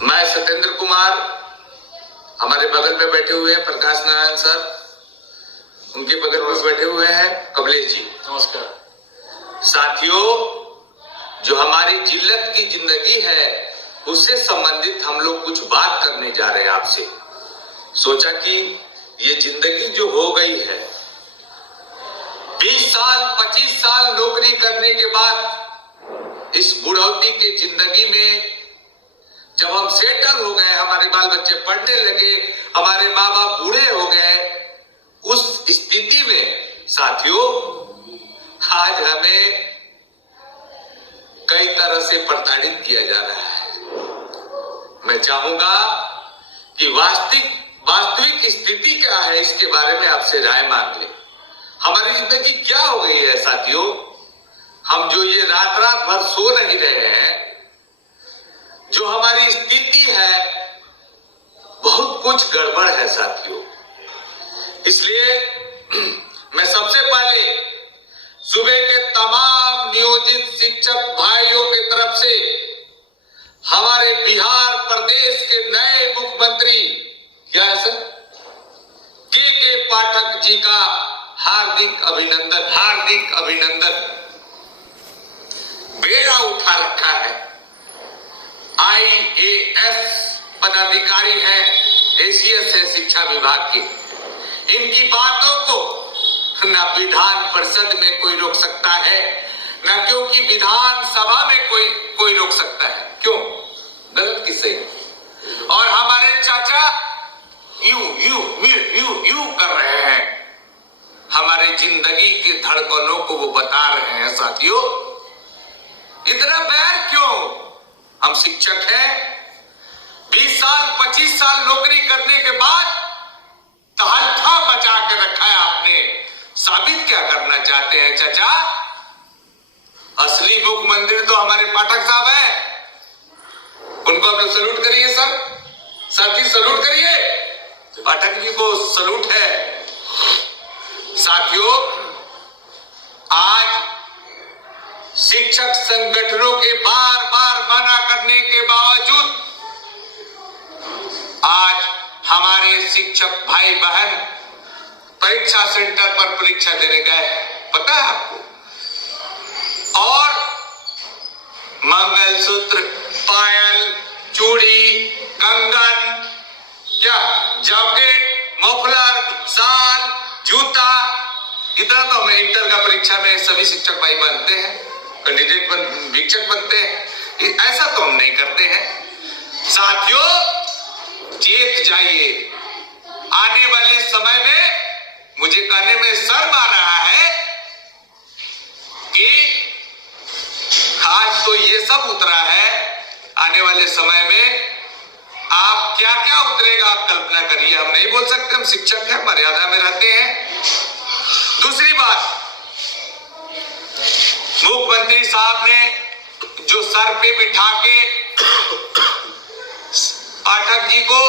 मैं सत्येंद्र कुमार, हमारे बगल में बैठे हुए हैं प्रकाश नारायण सर, उनके बगल में बैठे हुए हैं कमलेश जी। नमस्कार साथियों, जो हमारी जिल्लत की जिंदगी है उससे संबंधित हम लोग कुछ बात करने जा रहे हैं आपसे। सोचा कि ये जिंदगी जो हो गई है, 20 साल 25 साल नौकरी करने के बाद इस बुढ़ौती की जिंदगी में जब हम सेटल हो गए, हमारे बाल बच्चे पढ़ने लगे, हमारे माँ बाप बूढ़े हो गए, उस स्थिति में साथियों आज हमें कई तरह से प्रताड़ित किया जा रहा है। मैं चाहूंगा कि वास्तविक स्थिति क्या है इसके बारे में आपसे राय मांग ले। हमारी जिंदगी क्या हो गई है साथियों? हम जो ये रात भर सो नहीं रहे हैं, जो हमारी स्थिति है, बहुत कुछ गड़बड़ है साथियों। इसलिए मैं सबसे पहले सुबह के तमाम नियोजित शिक्षक भाइयों की तरफ से हमारे बिहार प्रदेश के नए मुख्यमंत्री क्या है सर के पाठक जी का हार्दिक अभिनंदन। बेड़ा उठा रखा है, IAS पदाधिकारी हैं, ACS है शिक्षा विभाग के। इनकी बातों को न विधान परिषद में कोई रोक सकता है, न क्योंकि विधान सभा में कोई रोक सकता है। क्यों? गलत किससे? और हमारे चाचा यू कर रहे हैं, हमारे जिंदगी की धड़कनों को वो बता रहे हैं। साथियों, इतना बैर क्यों? हम शिक्षक हैं, 20 साल 25 साल नौकरी करने के बाद तहलका बचा के रखा है आपने। साबित क्या करना चाहते हैं चाचा? असली मुख्यमंत्री तो हमारे पाठक साहब हैं, उनको आप लोग सलूट करिए सर, साथी सलूट करिए, पाठक जी को सलूट है। साथियों, आज शिक्षक संगठनों के बार बार मना करने के बावजूद आज हमारे शिक्षक भाई बहन परीक्षा सेंटर पर परीक्षा देने गए, पता है आपको? और मंगलसूत्र, पायल, चूड़ी, कंगन, क्या जैकेट, मफलर, शाल, जूता, इतना तो हमें इंटर का परीक्षा में सभी शिक्षक भाई बनते हैं, कैंडिडेट शिक्षक बनते हैं। ऐसा तो हम नहीं करते हैं। साथियों, चेत जाइए, आने वाले समय में मुझे कहने में शर्म आ रहा है कि आज तो ये सब उतरा है, आने वाले समय में आप क्या क्या उतरेगा आप कल्पना करिए। हम नहीं बोल सकते, हम शिक्षक हैं, मर्यादा में रहते हैं। दूसरी बात, मुख्यमंत्री साहब ने जो सर पे बिठा के पाठक जी को,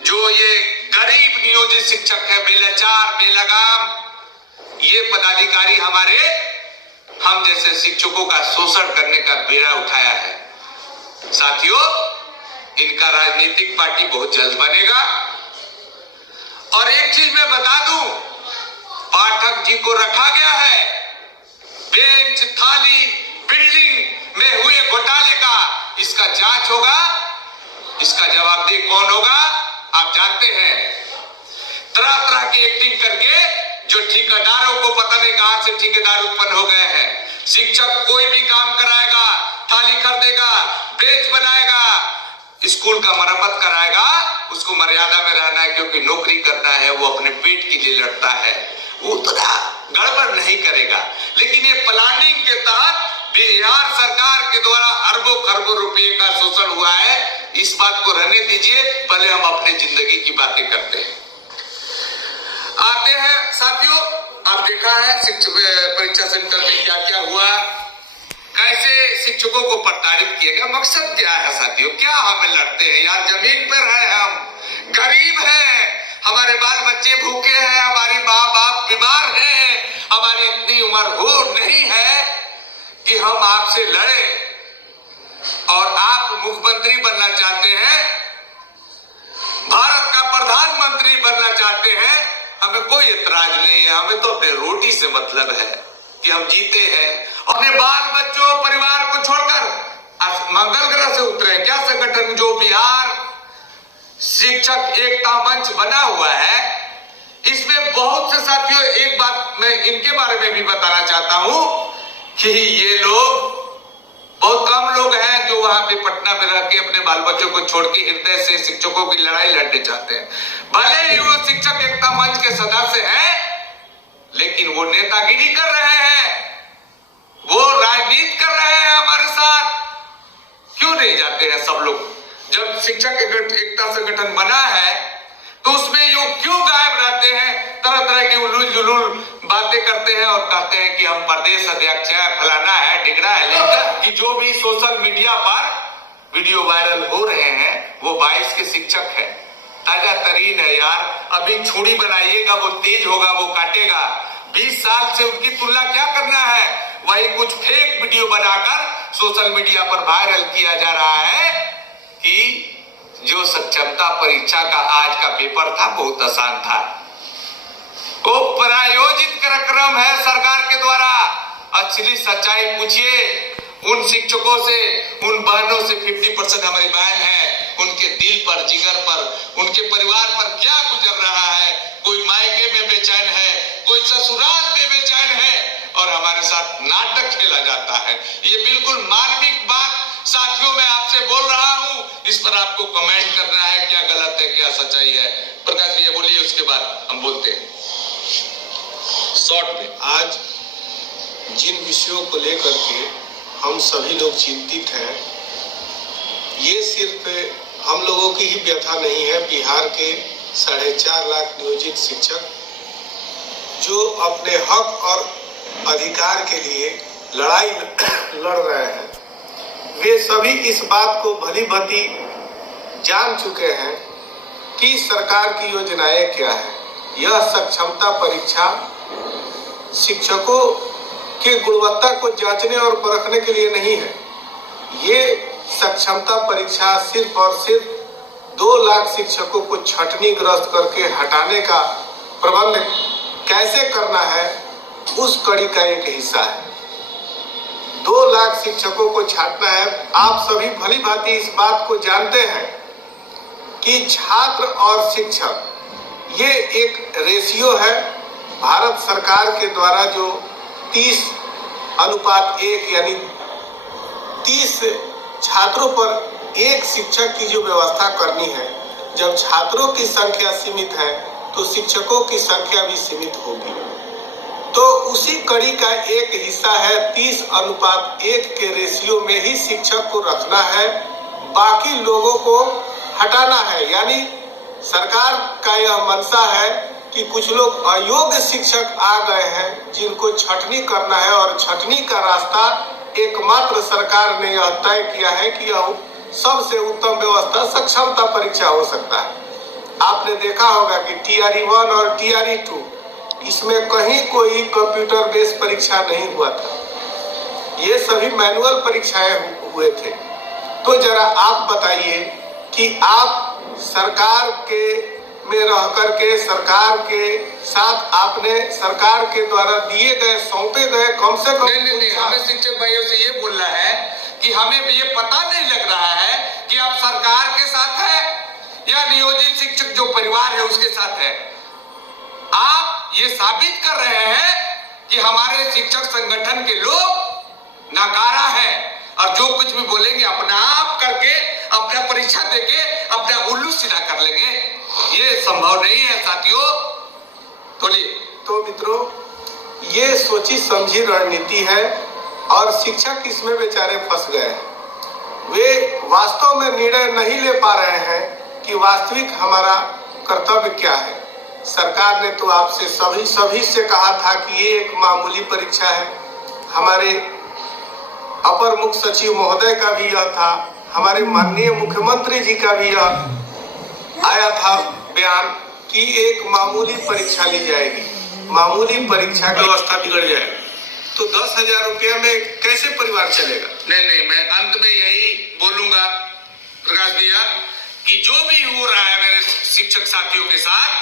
जो ये गरीब नियोजित शिक्षक है, बेलाचार बेलगाम, ये पदाधिकारी हमारे हम जैसे शिक्षकों का शोषण करने का बेड़ा उठाया है। साथियों, इनका राजनीतिक पार्टी बहुत जल्द बनेगा। और एक चीज मैं बता दूं, पाठक जी को रखा गया है बेंच, थाली, बिल्डिंग में हुए घोटाले का, इसका जांच होगा, इसका जवाबदेह कौन होगा आप जानते हैं। तरह तरह की एक्टिंग करके जो ठेकेदारों को पता नहीं कहां से ठेकेदार उत्पन्न हो गए हैं। शिक्षक कोई भी काम कराएगा, थाली खरीदेगा, बेंच बनाएगा, स्कूल का मरम्मत कराएगा, उसको मर्यादा में रहना है, क्योंकि नौकरी करना है, वो अपने पेट के लिए लड़ता है, वो उतना गड़बड़ नहीं करेगा। लेकिन ये प्लानिंग के तहत बिहार सरकार के द्वारा अरबों खरबों रुपए का शोषण हुआ है। इस बात को रहने दीजिए, पहले हम अपने जिंदगी की बातें करते हैं। आते हैं साथियों, आप देखा है शिक्षक परीक्षा सेंटर में क्या क्या हुआ, कैसे शिक्षकों को प्रताड़ित किया गया। मकसद क्या है साथियों? क्या हमें लड़ते हैं यार? जमीन पर है, हम गरीब हैं, हमारे बाल बच्चे भूखे हैं, हमारी माँ बाप बीमार हैं, हमारी इतनी उम्र हो नहीं है कि हम आपसे लड़े। और आप मुख्यमंत्री बनना चाहते हैं, भारत का प्रधानमंत्री बनना चाहते हैं, हमें कोई इतराज नहीं है। हमें तो अपने रोटी से मतलब है कि हम जीते हैं, अपने बाल बच्चों परिवार को छोड़कर मंगल ग्रह से उतरे। क्या संगठन जो बिहार शिक्षक एकता मंच बना हुआ है, इसमें बहुत से साथियों, एक बात मैं इनके बारे में भी बताना चाहता हूं कि ये लोग, बहुत कम लोग हैं जो वहां पे पटना में रह के अपने बाल बच्चों को छोड़ के हृदय से शिक्षकों की लड़ाई लड़ने चाहते हैं। भले ही वो शिक्षक एकता मंच के सदस्य हैं, लेकिन वो नेतागिरी कर रहे हैं, वो राजनीति कर रहे हैं हमारे साथ। क्यों नहीं जाते हैं सब लोग? जब शिक्षक एकता संगठन बना है तो उसमें ये क्यों गायब रहते हैं? तरह तरह की उलूल जुलूल बातें करते हैं और कहते हैं कि हम प्रदेश अध्यक्ष है, फलाना है, ढिगड़ा है। लेकिन कि जो भी सोशल मीडिया पर वीडियो वायरल हो रहे हैं वो 22 के शिक्षक है, ताजा तरीन है यार। अभी छुरी बनाइएगा, वो तेज होगा, वो काटेगा। 20 साल से उनकी तुलना क्या करना है? वही कुछ फेक वीडियो बनाकर सोशल मीडिया पर वायरल किया जा रहा है कि जो सक्षमता परीक्षा का आज का पेपर था बहुत आसान था। वो प्रायोजित कार्यक्रम है सरकार के द्वारा। असली सच्चाई पूछिए उन शिक्षकों से, उन बहनों से। 50% हमारी बहन है, उनके दिल पर, जिगर पर, उनके परिवार पर क्या गुजर रहा है। कोई मायके में बेचैन है, कोई ससुराल में बेचैन है, और हमारे साथ नाटक खेला जाता है। ये बिल्कुल मार्मिक बात साथियों मैं आपसे बोल रहा हूं, इस पर आपको कमेंट करना है, क्या गलत है क्या सच्चाई है। प्रकाश भैया बोलिए, उसके बाद हम बोलते हैं शॉर्ट में। आज जिन विषयों को लेकर के हम सभी लोग चिंतित हैं, ये सिर्फ हम लोगों की ही व्यथा नहीं है। बिहार के 4.5 लाख नियोजित शिक्षक जो अपने हक और अधिकार के लिए लड़ाई लड़ रहे हैं, वे सभी इस बात को भली भांति जान चुके हैं कि सरकार की योजनाएं क्या है। यह सक्षमता परीक्षा शिक्षकों के गुणवत्ता को जांचने और परखने के लिए नहीं है। ये सक्षमता परीक्षा सिर्फ और सिर्फ 2 लाख शिक्षकों को छटनी ग्रस्त करके हटाने का प्रबंध कैसे करना है, उस कड़ी का एक हिस्सा है। 2 लाख शिक्षकों को छांटना है। आप सभी भली भांति इस बात को जानते हैं कि छात्र और शिक्षक ये एक रेशियो है। भारत सरकार के द्वारा जो 30:1 यानी 30 छात्रों पर 1 शिक्षक की जो व्यवस्था करनी है, जब छात्रों की संख्या सीमित है तो शिक्षकों की संख्या भी सीमित होगी। तो उसी कड़ी का एक हिस्सा है 30:1 के रेशियो में ही शिक्षक को रखना है, बाकी लोगों को हटाना है। यानी सरकार का यह मंशा है कि कुछ लोग अयोग्य शिक्षक आ गए हैं जिनको छटनी करना है, और छटनी का रास्ता एकमात्र सरकार ने यह तय किया है कि यह सबसे उत्तम व्यवस्था सक्षमता परीक्षा हो सकता है। आपने देखा होगा कि TRE-1 और TRE-2 इसमें कहीं कोई कंप्यूटर बेस्ड परीक्षा नहीं हुआ था, ये सभी मैनुअल परीक्षाएं हुए थे। तो जरा आप बताइए कि आप सरकार के में रह करके सरकार के साथ आपने सरकार के द्वारा दिए गए, सौंपे गए कम से कम नहीं, हमें शिक्षक भाइयों से ये बोलना है कि हमें ये पता नहीं लग रहा है कि आप सरकार के साथ है या नियोजित शिक्षक जो परिवार है उसके साथ है। आप ये साबित कर रहे हैं कि हमारे शिक्षक संगठन के लोग नाकारा है, और जो कुछ भी बोलेंगे अपना आप करके, अपना परीक्षा देके अपना उल्लू सीधा कर लेंगे। ये संभव नहीं है साथियों। बोलिए। तो मित्रों, ये सोची समझी रणनीति है और शिक्षक इसमें बेचारे फंस गए हैं। वे वास्तव में निर्णय नहीं ले पा रहे हैं कि वास्तविक हमारा कर्तव्य क्या है। सरकार ने तो आपसे सभी से कहा था कि ये एक मामूली परीक्षा है। हमारे अपर मुख्य सचिव महोदय का भी यह था, हमारे माननीय मुख्यमंत्री जी का भी यह आया था बयान कि एक मामूली परीक्षा ली जाएगी। मामूली परीक्षा की व्यवस्था बिगड़ जाएगी तो 10,000 रुपया में कैसे परिवार चलेगा? नहीं, मैं अंत में यही बोलूंगा, प्रकाश भैया कि जो भी हो रहा है मेरे शिक्षक साथियों के साथ,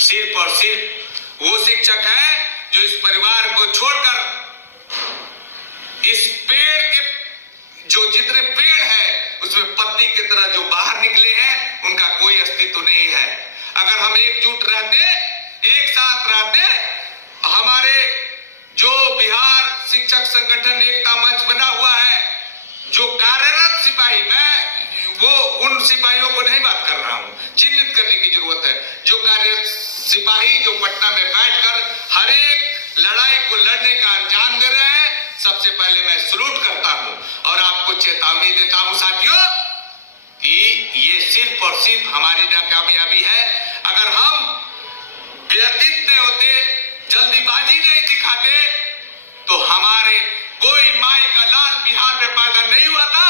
सिर्फ और सिर्फ वो शिक्षक हैं जो इस परिवार को छोड़कर इस पेड़ के जो जितने पेड़ हैं उसमें पत्ती की तरह जो बाहर निकले हैं, उनका कोई अस्तित्व नहीं है। अगर हम एकजुट रहते, एक साथ रहते, हमारे जो बिहार शिक्षक संगठन एकता मंच बना हुआ है, जो कार्यरत सिपाही, मैं वो उन सिपाहियों को नहीं बात कर रहा हूं, चिन्हित करने की जरूरत है, जो कार्यरत सिपाही जो पटना में बैठकर हर एक लड़ाई को लड़ने का अंजाम दे रहे हैं, सबसे पहले मैं सलूट करता हूं और आपको चेतावनी देता हूं साथियों कि ये सिर्फ और सिर्फ हमारी नाकामयाबी है। अगर हम व्यतीत नहीं होते, जल्दीबाजी नहीं दिखाते, तो हमारे कोई माई का लाल बिहार में पैदा नहीं हुआ था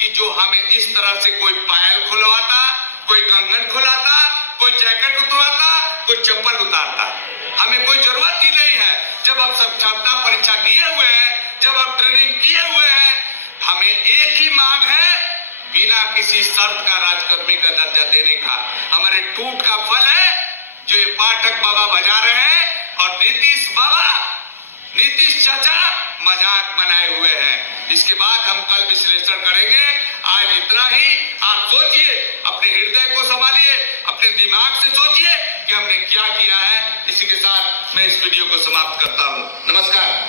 कि जो हमें इस तरह से कोई पायल खुलवाता, कोई कंगन खुलाता, कोई जैकेट उतरवाता, कोई चप्पल उतारता। हमें कोई जरूरत ही नहीं है। जब हम सब क्षमता परीक्षा दिए हुए हैं, जब हम ट्रेनिंग किए हुए हैं, हमें एक ही मांग है, बिना किसी शर्त का राजकर्मी का दर्जा देने का। हमारे टूट का फल है जो ये पाठक बाबा बजा रहे हैं और नीतीश चाचा मजाक बनाए हुए हैं। इसके बाद हम कल विश्लेषण करेंगे। आज इतना ही। आप सोचिए, अपने हृदय को संभालिए, अपने दिमाग से सोचिए कि हमने क्या किया है। इसी के साथ मैं इस वीडियो को समाप्त करता हूं। नमस्कार।